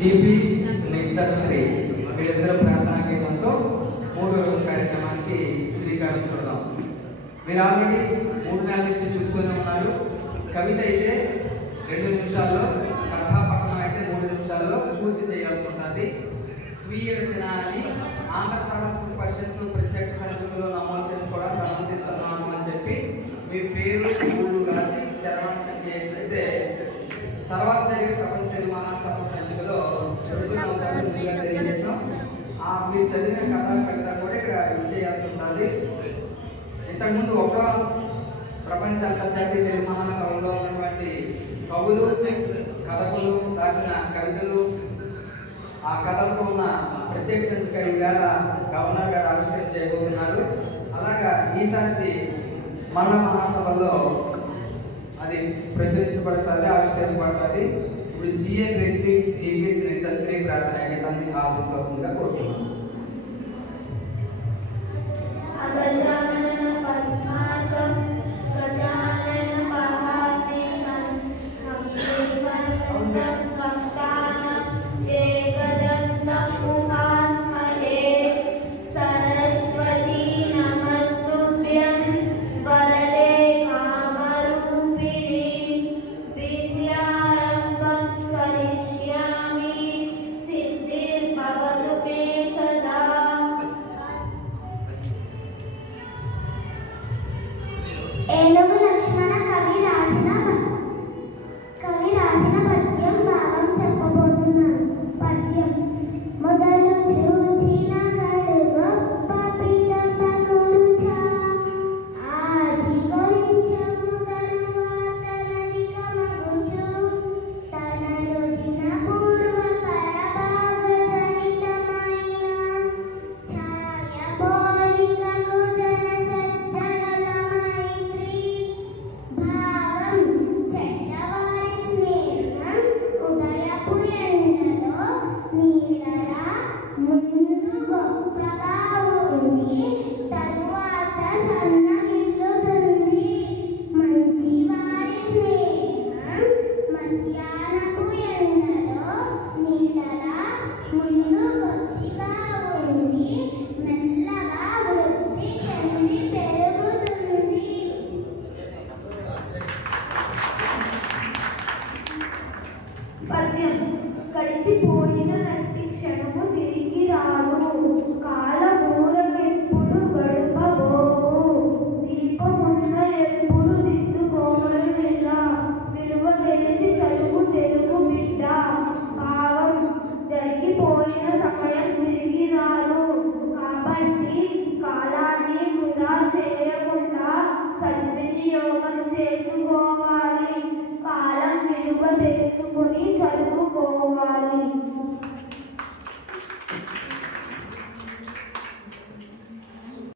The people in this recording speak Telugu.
జీపీ స్నిగ్ధ శ్రీ వీళ్ళిద్దరు ప్రార్థనా గీతంతో 3వ రోజు కార్యక్రమానికి శ్రీకారం చుడదాం. మీరు ఆల్రెడీ 3 నెలల నుంచి చూస్తూనే ఉన్నారు. కవిత అయితే 2 నిమిషాల్లో, కథాపఠనం అయితే 3 నిమిషాల్లో పూర్తి చేయాల్సి ఉంటుంది. స్వీయ రచన అని ఆంధ్ర సారస్వత పరిషత్తు ప్రత్యేక సంచికలో నమోదు చేసుకోవడానికి అనుమతిస్తున్నాను అని చెప్పి మీ పేరు ఊరు రాసి చరవాణి సంఖ్య వేసిస్తే తర్వాత జరిగే ప్రపంచ తెలుగు మహాసభ సంచికలో ముందుగా తెలియజేసాం. మీరు చదివిన కథ కవిత కూడా ఇక్కడ ఇచ్చేయాల్సి ఉంటుంది. ఇంతకుముందు ఒక ప్రపంచ అంతర్జాతీయ తెలుగు మహాసభలో ఉన్నటువంటి కవులు కథకులు రాసిన కవితలు ఆ కథలతో ఉన్న ప్రత్యేక సంచిక ఈవేళ గవర్నర్ గారు ఆవిష్కరణ చేయబోతున్నారు. అలాగా ఈసారి మన మహాసభలో అది ప్రచురించబడుతుంది, ఆవిష్కరించబడుతుంది. ఇప్పుడు జిఏ రిత్విక్ జీపీ స్నిగ్ధ శ్రీ ప్రార్థన గీతాన్ని ఆలోచించవలసిందిగా కోరుతున్నాను. పద్యం గడిచిపోయి